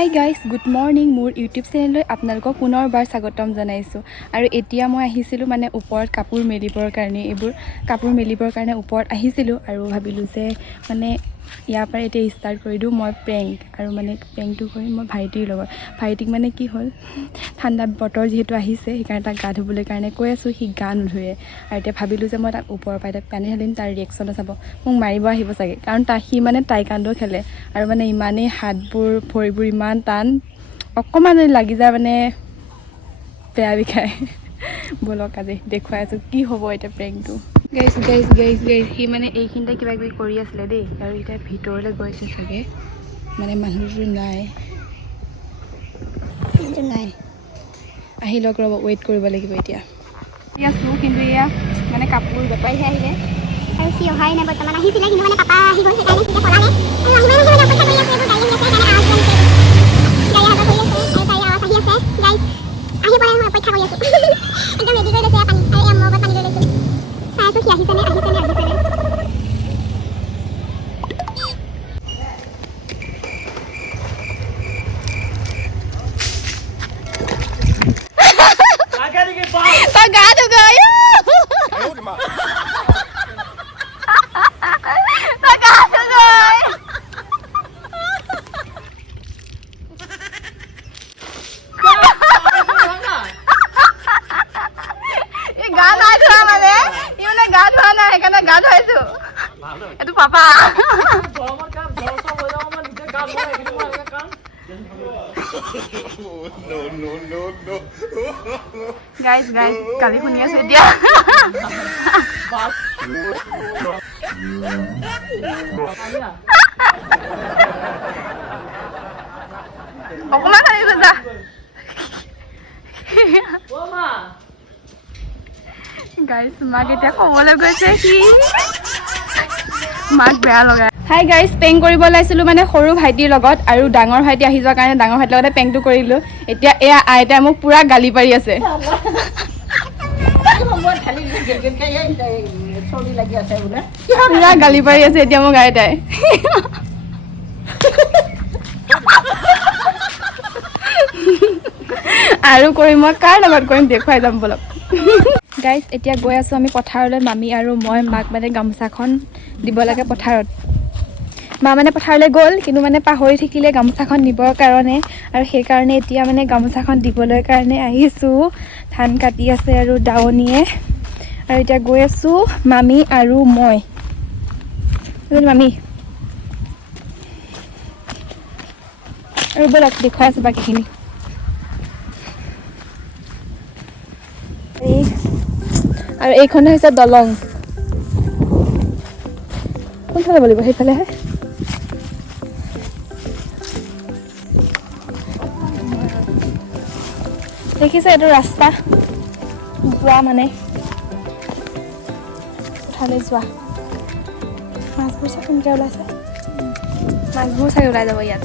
Hi guys good morning মোৰ YouTube চেনেললৈ আপোনালোকক পুনৰবাৰ স্বাগতম জনাইছোঁ আৰু এতিয়া মই আহিছিলোঁ মানে ওপৰত কাপোৰ মেলিবৰ কাৰণে এইবোৰ কাপোৰ মেলিবৰ কাৰণে ওপৰত আহিছিলোঁ আৰু ভাবিলোঁ যে মানে ইয়াৰ পৰা এতিয়া ষ্টাৰ্ট কৰি দিওঁ মই প্ৰেংক আৰু মানে প্ৰেংকটো কৰিম মই ভাইটিৰ লগত ভাইটিক মানে কি হ'ল ঠাণ্ডা বতৰ যিহেতু আহিছে সেইকাৰণে তাক গা ধুবলৈ কাৰণে কৈ আছোঁ সি গা নুধুৱে আৰু এতিয়া ভাবিলোঁ যে মই তাক ওপৰৰ পৰা তাক পানী ঢালিম তাৰ ৰিয়েকশ্যনটো চাব মোক মাৰিব আহিব চাগে কাৰণ সি মানে টাইকাণ্ডো খেলে আৰু মানে ইমানেই হাতবোৰ ভৰিবোৰ ইমান টান অকণমান যদি লাগি যায় মানে বেয়া বিষায় ব'লক আজি দেখুৱাই আছোঁ কি হ'ব এতিয়া প্ৰেংকটো গাইজ সি মানে এইখিনিতে কিবা কিবি কৰি আছিলে দেই আৰু এতিয়া ভিতৰলৈ গৈছে চাগে মানে মানুহটো নাই আহি লওক ৰ'ব ৱেইট কৰিব লাগিব এতিয়া আছোঁ কিন্তু এয়া মানে কাপোৰ বেপাৰীহে আহিলে আৰু সি অহাই নাই বৰ্তমান আহিছিলে কিন্তু মানে পাপা আহি গ'ল সেইকাৰণে সি পলালে আৰু আহিব মানে অপেক্ষা কৰি আছে এইবোৰ গাড়ী আহি আছে সেইকাৰণে আৱাজ কৰিছে গাড়ী আৱাজ কৰি আছে আৰু গাড়ী আৱাজ আহি আছে গাইজ আহি পৰে মই অপেক্ষা কৰি আছোঁ একদম ৰেডি কৰি লৈছে পানী আৰু এয়া মগত পানী লৈ লৈছোঁ চাই আছোঁ সি আহিছেনে এইটো পাপা গাইজ কালি শুনি আছো এতিয়া অকমান খালি যা গাইজ মাক এতিয়া ক'বলৈ গৈছে কি মাক বেয়া লগাই হাই গাইজ পেং কৰিব ওলাইছিলোঁ মানে সৰু ভাইটিৰ লগত আৰু ডাঙৰ ভাইটি আহি যোৱাৰ কাৰণে ডাঙৰ ভাইটিৰ লগতে পেংটো কৰিলোঁ এতিয়া এয়া আইতাই মোক পুৰা গালি পাৰি আছে পুৰা গালি পাৰি আছে এতিয়া মোক আইতাই আৰু কৰিম মই কাৰ লগত কৰিম দেখুৱাই যাম বলক গাইজ এতিয়া গৈ আছোঁ আমি পথাৰলৈ মামী আৰু মই মাক মানে গামোচাখন দিব লাগে পথাৰত মা মানে পথাৰলৈ গ'ল কিন্তু মানে পাহৰি থাকিলে গামোচাখন নিবৰ কাৰণে আৰু সেইকাৰণে এতিয়া মানে গামোচাখন দিবলৈ কাৰণে আহিছোঁ ধান কাটি আছে আৰু দাৱনীয়ে আৰু এতিয়া গৈ আছোঁ মামী আৰু মই মামী আৰু ব'লক দেখুৱাই আছোঁ বাকীখিনি আৰু এইখনে হৈছে দলং কোনফালে বলিব সেইফালেহে দেখিছে এইটো ৰাস্তা যোৱা মানে উঠালে যোৱা মাছবোৰ চাগে সোনকালে ওলাইছে মাছবোৰ চাগে ওলাই যাব ইয়াত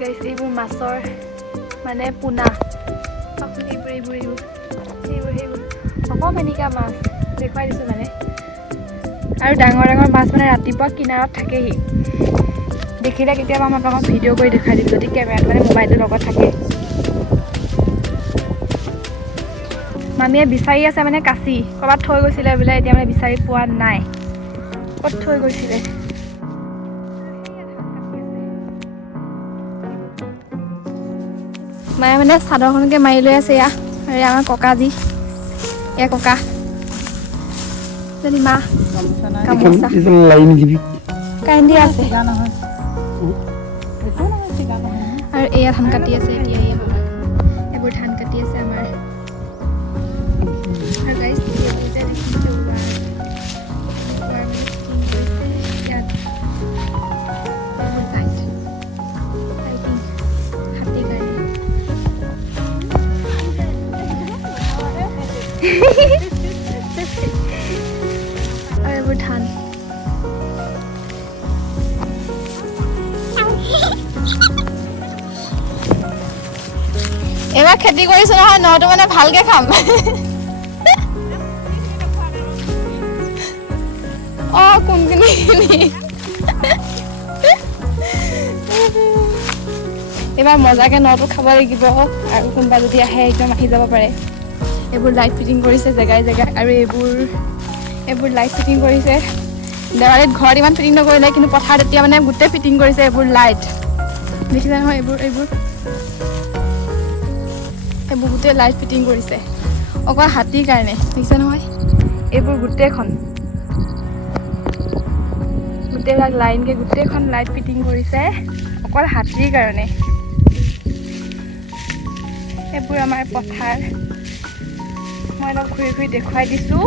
গাইছ এইবোৰ মাছৰ মানে পোনা এইবোৰ অকণমানিকা মাছ দেখুৱাই দিছোঁ মানে আৰু ডাঙৰ ডাঙৰ মাছ মানে ৰাতিপুৱা কিনাৰত থাকেহি দেখিলে কেতিয়াবা মই আপোনালোকক ভিডিঅ' কৰি দেখাই দিম যদি কেমেৰাত মানে মোবাইলটোৰ লগত থাকে মামীয়ে বিচাৰি আছে মানে কাচি ক'ৰবাত থৈ গৈছিলে বোলে এতিয়া মানে বিচাৰি পোৱা নাই ক'ত থৈ গৈছিলে মায়ে মানে চাদৰখনকে মাৰি লৈ আছে এয়া আৰু আমাৰ ককাজি এয়া ককা মা গামোচা কাৰেণ্ট দিয়া আছে আৰু এয়া ধান কাটি আছে এতিয়া এইবোৰ ধান কাটি আছে আমাৰ আৰু এইবোৰ ধান এবাৰ খেতি কৰিছোঁ নহয় নটো মানে ভালকে খাম অঁ কোনখিনি এইবাৰ মজাকে নটো খাব লাগিব আৰু কোনোবা যদি আহে একদম আহি যাব পাৰে। এইবোৰ লাইট ফিটিং কৰিছে জেগাই জেগাই আৰু এইবোৰ লাইট ফিটিং কৰিছে। দেৱালীত ঘৰত ইমান ফিটিং নকৰিলে কিন্তু পথাৰত এতিয়া মানে গোটেই ফিটিং কৰিছে এইবোৰ লাইট দেখিছা নহয়। এইবোৰ গোটেই লাইট ফিটিং কৰিছে অকল হাতীৰ কাৰণে দেখিছা নহয়। এইবোৰ গোটেইবিলাক লাইনকে গোটেইখন লাইট ফিটিং কৰিছে অকল হাতীৰ কাৰণে। এইবোৰ আমাৰ পথাৰ মই অলপ ঘূৰি ঘূৰি দেখুৱাই দিছোঁ।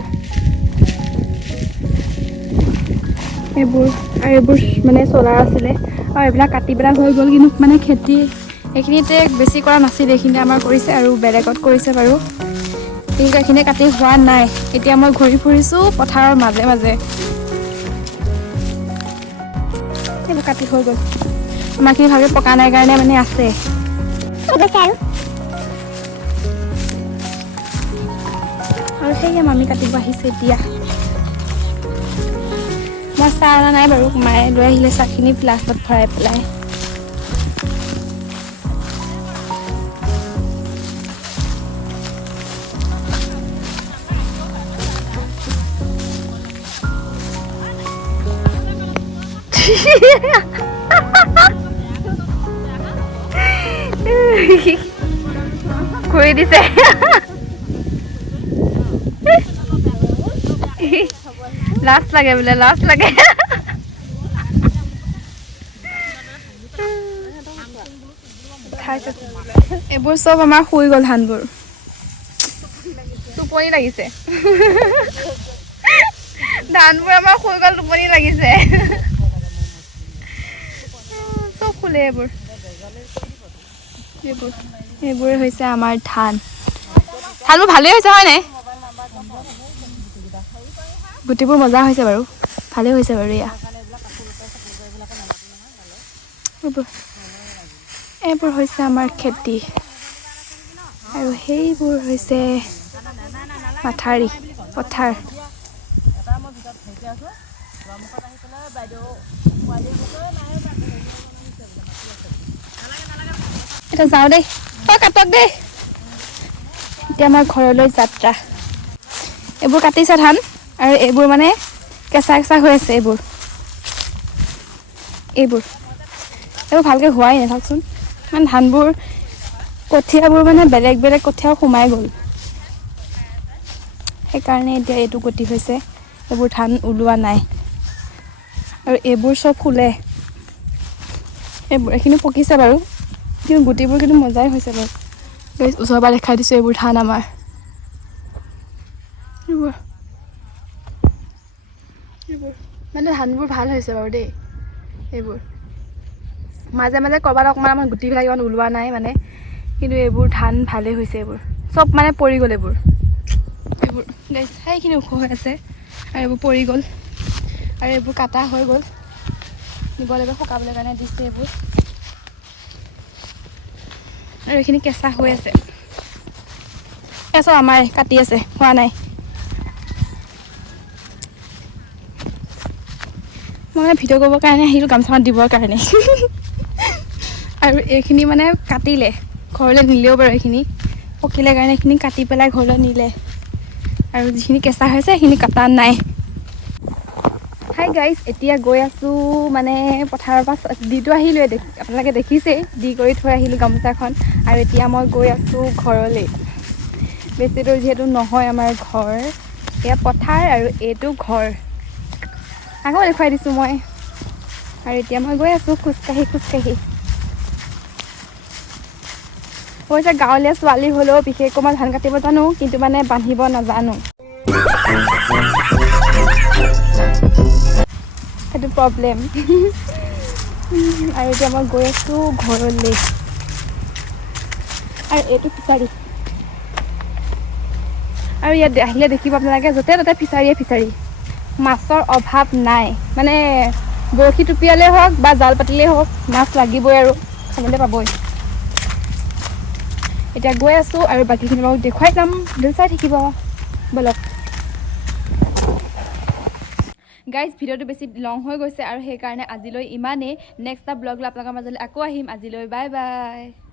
এইবোৰ মানে চলাৰ আছিলে আৰু এইবিলাক কাটি পেলাই হৈ গ'ল কিন্তু মানে খেতি এইখিনিতে বেছি কৰা নাছিল। এইখিনি আমাৰ কৰিছে আৰু বেলেগত কৰিছে বাৰু কিন্তু এইখিনি কাটি হোৱা নাই। এতিয়া মই ঘূৰি ফুৰিছোঁ পথাৰৰ মাজে মাজে। এইবোৰ কাটি হৈ গ'ল আমাৰখিনি ভালকৈ পকা নাই কাৰণে মানে আছে। আৰু সেয়ে মামি কাটিব আহিছে এতিয়া। মই চাহ অনা নাই বাৰু মায়ে লৈ আহিলে চাহখিনি ফ্লাস্কত ভৰাই পেলাই। ঘূৰি দিছে লাজ লাগে বোলে লাজ লাগে। এইবোৰ চব আমাৰ শুই গ'ল ধানবোৰ। টোপনি লাগিছে ধানবোৰ আমাৰ শুই গ'ল টোপনি লাগিছে। চব শুলে এইবোৰে হৈছে আমাৰ ধানবোৰ ভালেই হৈছে হয় নাই। গুটিবোৰ মজা হৈছে বাৰু ভালেই হৈছে বাৰু। এইবোৰ হৈছে আমাৰ খেতি আৰু সেইবোৰ হৈছে পথাৰ। এতিয়া যাওঁ দেই তই কাটক দেই। এতিয়া আমাৰ ঘৰলৈ যাত্ৰা। এইবোৰ কাটিছে ধান আৰু এইবোৰ মানে কেঁচা হৈ আছে। এইবোৰ ভালকৈ হোৱাই নাই চাওকচোন। মানে ধানবোৰ কঠীয়াবোৰ মানে বেলেগ বেলেগ কঠীয়াও সোমাই গ'ল সেইকাৰণে এতিয়া এইটো গতি হৈছে। এইবোৰ ধান ওলোৱা নাই আৰু এইবোৰ চব ফুলে। এইখিনি পকিছে বাৰু কিন্তু গুটিবোৰ কিন্তু মজাই হৈছে বাৰু। ওচৰৰ পৰা দেখাই দিছোঁ এইবোৰ ধান আমাৰ। এইবোৰ মানে ধানবোৰ ভাল হৈছে বাৰু দেই। এইবোৰ মাজে মাজে ক'ৰবাত অকণমান গুটিবিলাক ইমান ওলোৱা নাই মানে কিন্তু এইবোৰ ধান ভালেই হৈছে। এইবোৰ চব মানে পৰি গ'ল। এইবোৰ সেইখিনি ওখ হৈ আছে আৰু এইবোৰ পৰি গ'ল আৰু এইবোৰ কাটা হৈ গ'ল। নিব লাগিব শুকাবলৈ কাৰণে দিছে এইবোৰ আৰু এইখিনি কেঁচা হৈ আছে। চব আমাৰ কাটি আছে হোৱা নাই। মই মানে ভিডিঅ' কৰিবৰ কাৰণে আহিলোঁ গামোচাখন দিবৰ কাৰণে আৰু এইখিনি মানে কাটিলে ঘৰলৈ নিলেও বাৰু এইখিনি পকিলে কাৰণে এইখিনি কাটি পেলাই ঘৰলৈ নিলে আৰু যিখিনি কেঁচা হৈছে সেইখিনি কটা নাই। হাই গাইজ এতিয়া গৈ আছোঁ মানে পথাৰৰ পৰা দিটো আহিলোঁৱে আপোনালোকে দেখিছেই দি কৰি থৈ আহিলোঁ গামোচাখন আৰু এতিয়া মই গৈ আছোঁ ঘৰলৈ। বেছি দূৰ যিহেতু নহয় আমাৰ ঘৰ এয়া পথাৰ আৰু এইটো ঘৰ আকৌ দেখুৱাই দিছোঁ মই আৰু এতিয়া মই গৈ আছোঁ খোজকাঢ়ি কৈছে গাঁৱলীয়া ছোৱালী হ'লেও বিশেষকৈ মই ধান কাটিব জানো কিন্তু মানে বান্ধিব নাজানো। সেইটো প্ৰব্লেম আৰু এতিয়া মই গৈ আছোঁ ঘৰলৈ আৰু এইটো ফিচাৰী আৰু ইয়াত আহিলে দেখিব আপোনালোকে য'তে ত'তে ফিচাৰী মাছৰ অভাৱ নাই। মানে বৰশী টুপিয়ালেই হওক বা জাল পাতিলেই হওক মাছ লাগিবই আৰু খাবলৈ পাবই। এতিয়া গৈ আছোঁ আৰু বাকীখিনি বাৰু দেখুৱাই যাম। ভিডিঅ' চাই থাকিব বলক। গাইজ ভিডিঅ'টো বেছি লং হৈ গৈছে আৰু সেইকাৰণে আজিলৈ ইমানেই নেক্সট এটা ব্লগ লৈ আপোনালোকৰ মাজলৈ আকৌ আহিম আজিলৈ বাই বাই